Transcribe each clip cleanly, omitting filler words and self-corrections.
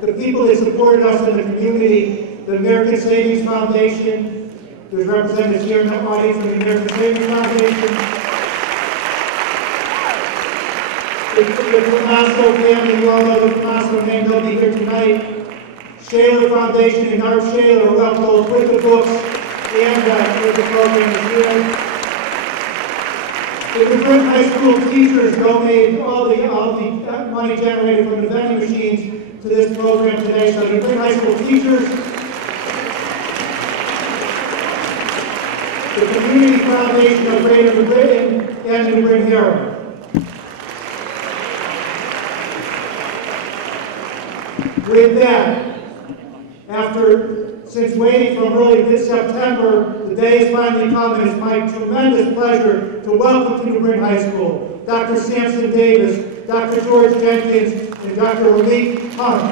the people that supported us in the community, the American Savings Foundation. There's representatives here in the audience from the American Savings Foundation. The Tomasco family, you all know the Tomasco name, they'll be here tonight. Shaler Foundation and Art Shaler, welcome with the books and with the program is here. The New Britain High School teachers donated all the money generated from the vending machines to this program today. So the New Britain High School teachers, the Community Foundation of Greater New Britain, and New Britain Herald. With that, since waiting from early this September, the day has finally come, and it's my tremendous pleasure to welcome to New Britain High School Dr. Sampson Davis, Dr. George Jenkins, and Dr. Ramit Hunt.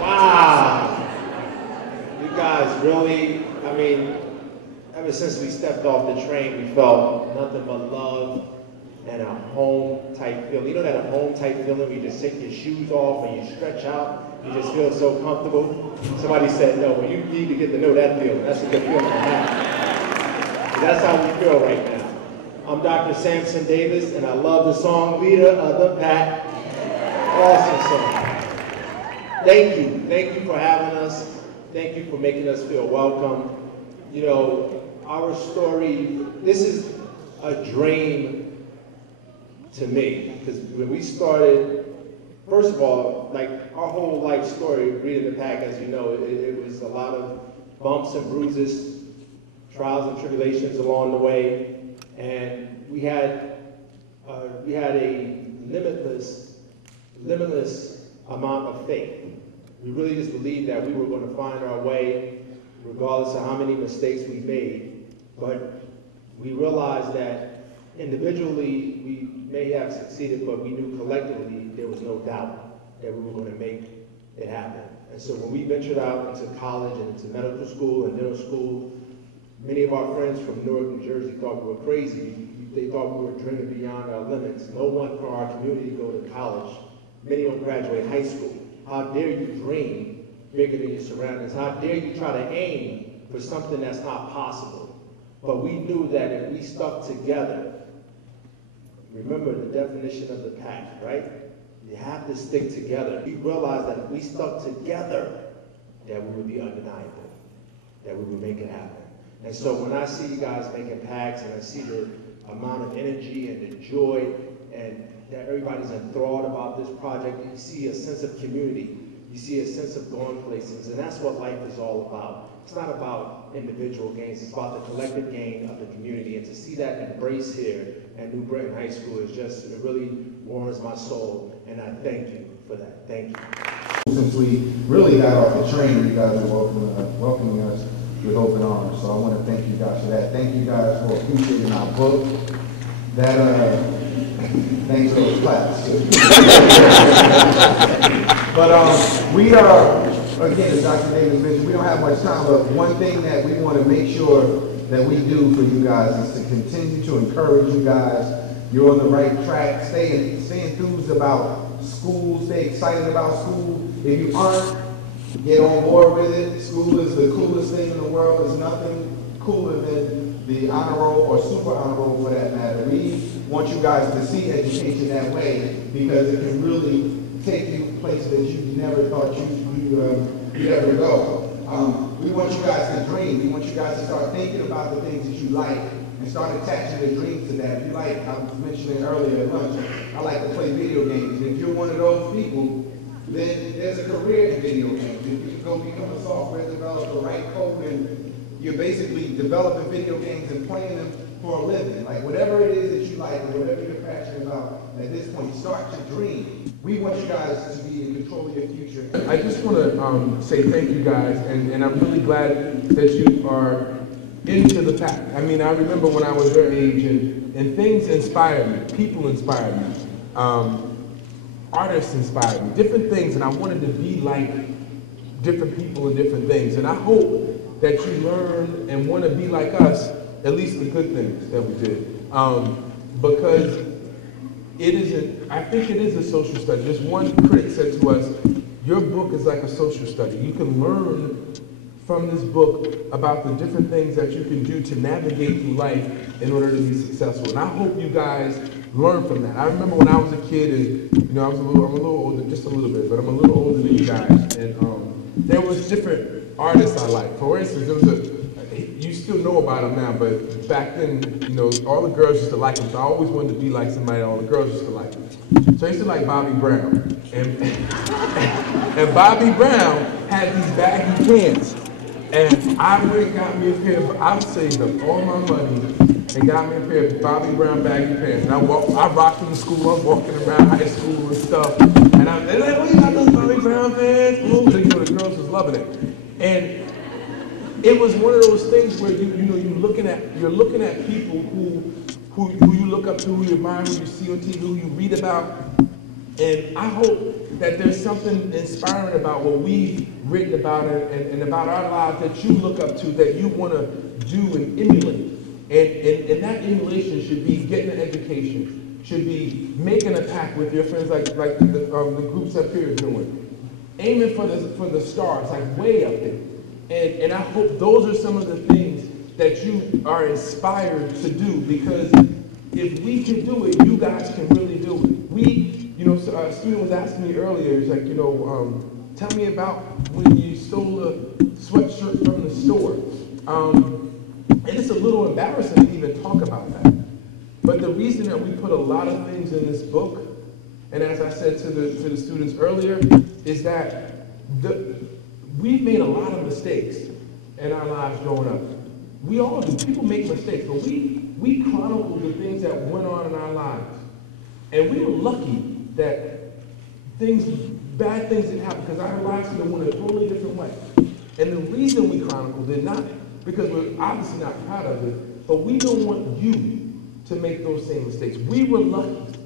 Wow! You guys really, I mean, ever since we stepped off the train, we felt nothing but love and a home type feeling. You know that a home type feeling where you just take your shoes off and you stretch out, you just feel so comfortable. Somebody said, no, well, you need to get to know that feeling. That's what the feeling is. That's how we feel right now. I'm Dr. Sampson Davis, and I love the song Leader of the Pact. Awesome song. Thank you for having us. Thank you for making us feel welcome. You know, our story, this is a dream to me, because when we started, first of all, like our whole life story, reading the Pact, as you know, it was a lot of bumps and bruises, trials and tribulations along the way, and we had a limitless amount of faith. We really just believed that we were going to find our way, regardless of how many mistakes we made. But we realized that individually, we may have succeeded, but we knew collectively there was no doubt that we were going to make it happen. And so when we ventured out into college and into medical school and dental school, many of our friends from Newark, New Jersey thought we were crazy. They thought we were dreaming beyond our limits. No one from our community go to college. Many don't graduate high school. How dare you dream bigger than your surroundings? How dare you try to aim for something that's not possible? But we knew that if we stuck together, remember the definition of the pact, right? You have to stick together. We realized that if we stuck together, that we would be undeniable, that we would make it happen. And so when I see you guys making pacts and I see the amount of energy and the joy and that everybody's enthralled about this project, you see a sense of community. You see a sense of going places, and that's what life is all about. It's not about individual gains, it's about the collective gain of the community. And to see that embrace here at New Britain High School is just, it really warms my soul, and I thank you for that. Thank you. Since we really got off the train, you guys are welcoming us with open arms. So I want to thank you guys for that. Thank you guys for appreciating our book. Thanks for those claps. But we are, again, as Dr. Davis mentioned, we don't have much time, but one thing that we want to make sure that we do for you guys is to continue to encourage you guys. You're on the right track. Stay enthused about school. Stay excited about school. If you aren't, get on board with it. School is the coolest thing in the world. There's nothing cooler than the honor roll or super honor roll for that matter. We want you guys to see education that way because it can really take you places that you never thought you'd ever go. We want you guys to dream. We want you guys to start thinking about the things that you like and start attaching your dreams to that. If you like, I was mentioning earlier at lunch, I like to play video games. And if you're one of those people, then there's a career in video games. If you can go become a software developer, write code, and you're basically developing video games and playing them for a living. Like whatever it is that you like or whatever you're passionate about, at this point, start to dream. We want you guys to be in control of your future. I just want to say thank you guys, and I'm really glad that you are into the pact. I mean, I remember when I was your age, and things inspired me, people inspired me, artists inspired me, different things, and I wanted to be like different people and different things. And I hope that you learn and want to be like us, at least the good things that we did. Because it isn't, I think it is a social study. Just one critic said to us, your book is like a social study. You can learn from this book about the different things that you can do to navigate through life in order to be successful. And I hope you guys learn from that. I remember when I was a kid, and I'm a little older, just a little bit, but I'm a little older than you guys. And there was different artists I liked. For instance, there was you still know about him now, but back then, all the girls used to like him. So I always wanted to be like somebody all the girls used to like him. So I used to like Bobby Brown. And Bobby Brown had these baggy pants. And I went and got me a pair of, I saved up all my money and got me a pair of Bobby Brown baggy pants. And I rocked them to school. I'm walking around high school and stuff. And they're like, oh, you got those Bobby Brown pants? Ooh, the girls was loving it. And it was one of those things where you're looking at people who you look up to, who you admire, who you see on TV, who you read about. And I hope that there's something inspiring about what we've written about and about our lives that you look up to, that you want to do and emulate. And that emulation should be getting an education, should be making a pact with your friends like the groups up here are doing, aiming for the stars, like way up there. And I hope those are some of the things that you are inspired to do, because if we can do it, you guys can really do it. A student was asking me earlier, he's like, tell me about when you stole a sweatshirt from the store. And it's a little embarrassing to even talk about that. But the reason that we put a lot of things in this book, and as I said to the students earlier, is that we've made a lot of mistakes in our lives growing up. We all do. People make mistakes, but we chronicle the things that went on in our lives. And we were lucky that bad things didn't happen, because our lives could have went a totally different way. And the reason we chronicled it, not because we're obviously not proud of it, but we don't want you to make those same mistakes. We were lucky,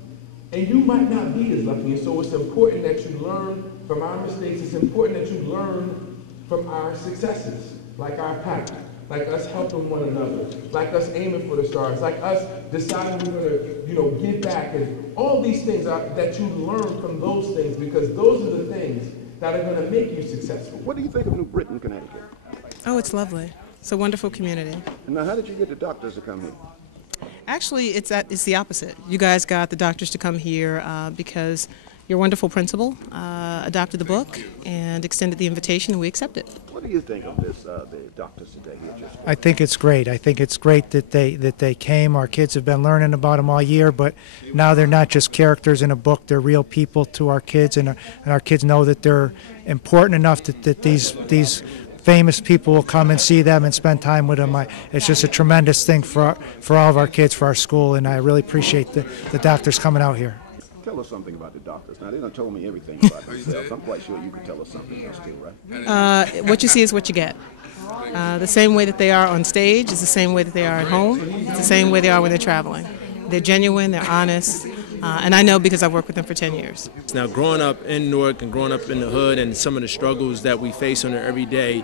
and you might not be as lucky. And so it's important that you learn from our mistakes. It's important that you learn from our successes, like our pact, like us helping one another, like us aiming for the stars, like us deciding we're going to give back, and all these things that you learn from those things, because those are the things that are going to make you successful. What do you think of New Britain, Connecticut? Oh, it's lovely. It's a wonderful community. And now, how did you get the doctors to come here? Actually, it's the opposite. You guys got the doctors to come here because your wonderful principal adopted the book and extended the invitation, and we accepted. What do you think of this, the doctors today here? I think it's great. I think it's great that they came. Our kids have been learning about them all year, but now they're not just characters in a book. They're real people to our kids, and our kids know that they're important enough that these famous people will come and see them and spend time with them. It's just a tremendous thing for all of our kids, for our school, and I really appreciate the doctors coming out here. Tell us something about the doctors. Now, they done told me everything about themselves. I'm quite sure you can tell us something else too, right? What you see is what you get. The same way that they are on stage is the same way that they are at home. It's the same way they are when they're traveling. They're genuine, they're honest, and I know because I've worked with them for 10 years. Now, growing up in Newark and growing up in the hood and some of the struggles that we face on an everyday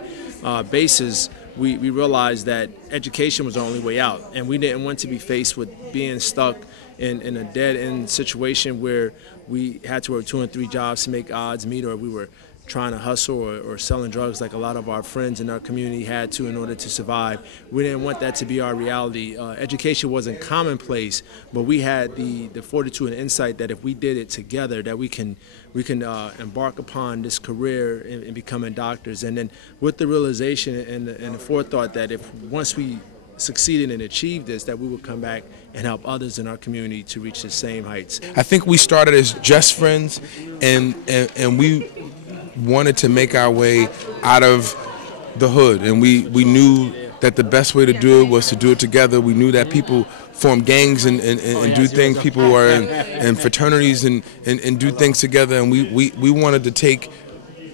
basis, we realized that education was the only way out, and we didn't want to be faced with being stuck in a dead-end situation where we had to work 2 and 3 jobs to make odds meet, or we were trying to hustle or selling drugs like a lot of our friends in our community had to in order to survive. We didn't want that to be our reality. Education wasn't commonplace, but we had the fortitude and insight that if we did it together, that we can embark upon this career in becoming doctors. And then with the realization and the forethought that if once we succeeded and achieved this, that we would come back and help others in our community to reach the same heights. I think we started as just friends, and we wanted to make our way out of the hood, and we knew that the best way to do it was to do it together. We knew that people form gangs and do things. People are in fraternities and do things together, and we wanted to take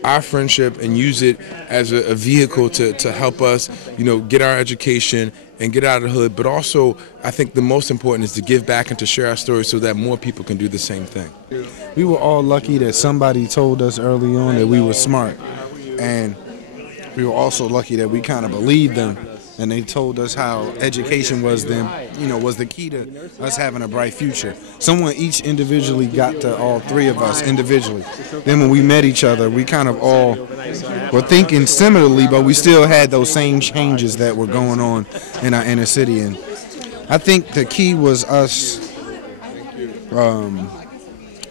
our friendship and use it as a vehicle to help us, get our education and get out of the hood. But also, I think the most important is to give back and to share our stories so that more people can do the same thing. We were all lucky that somebody told us early on that we were smart, and we were also lucky that we kind of believed them and they told us how education was the key to us having a bright future. Someone each individually got to all three of us individually. Then when we met each other, we kind of all were thinking similarly, but we still had those same changes that were going on in our inner city. And I think the key was us,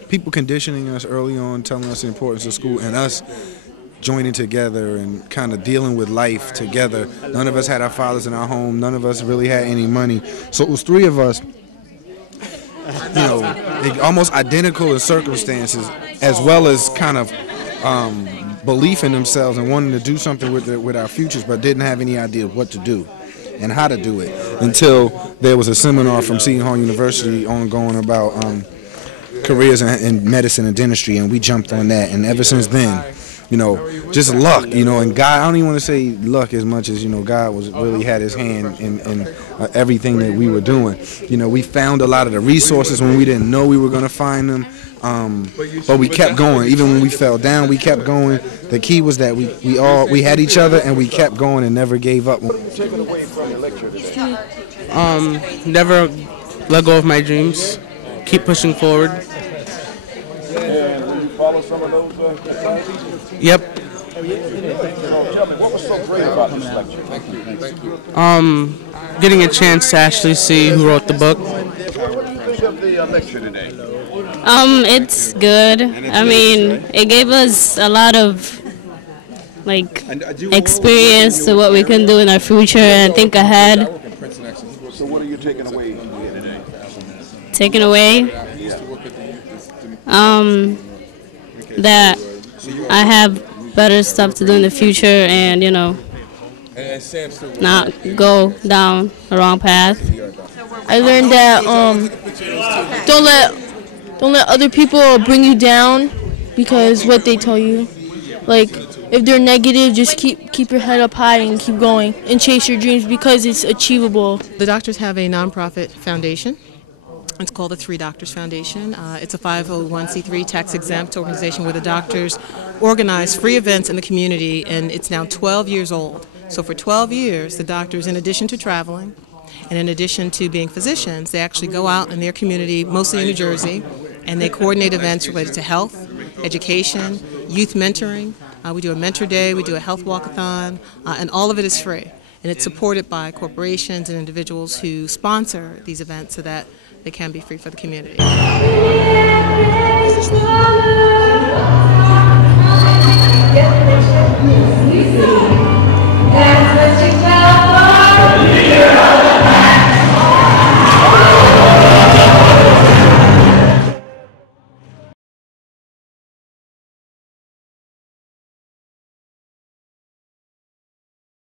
people conditioning us early on, telling us the importance of school, and us joining together and kind of dealing with life together. None of us had our fathers in our home. None of us really had any money. So it was three of us, almost identical in circumstances, as well as kind of belief in themselves and wanting to do something with our futures, but didn't have any idea what to do and how to do it until there was a seminar from Seton Hall University ongoing about careers in medicine and dentistry, and we jumped on that. And ever since then, just luck, and God, I don't even want to say luck as much as, God really had his hand in everything that we were doing. We found a lot of the resources when we didn't know we were going to find them, but we kept going. Even when we fell down, we kept going. The key was that we had each other, and we kept going and never gave up. What are you taking away from your lecture today? Never let go of my dreams. Keep pushing forward. And will you follow some of those advices? Yep. Tell me, what was so great about this lecture? Thank you. Getting a chance to actually see who wrote the book. What do you think of the lecture today? It's good. I mean, it gave us a lot of experience to what we can do in our future and think ahead. So what are you taking away here today? Taking away that I have better stuff to do in the future, and not go down the wrong path. I learned that don't let other people bring you down because what they tell you. Like, if they're negative, just keep your head up high and keep going and chase your dreams because it's achievable. The doctors have a nonprofit foundation. It's called the Three Doctors Foundation. It's a 501c3 tax-exempt organization where the doctors organize free events in the community, and it's now 12 years old. So for 12 years, the doctors, in addition to traveling, and in addition to being physicians, they actually go out in their community, mostly in New Jersey, and they coordinate events related to health, education, youth mentoring. We do a mentor day, we do a health walkathon, and all of it is free. And it's supported by corporations and individuals who sponsor these events so that they can be free for the community. That's what you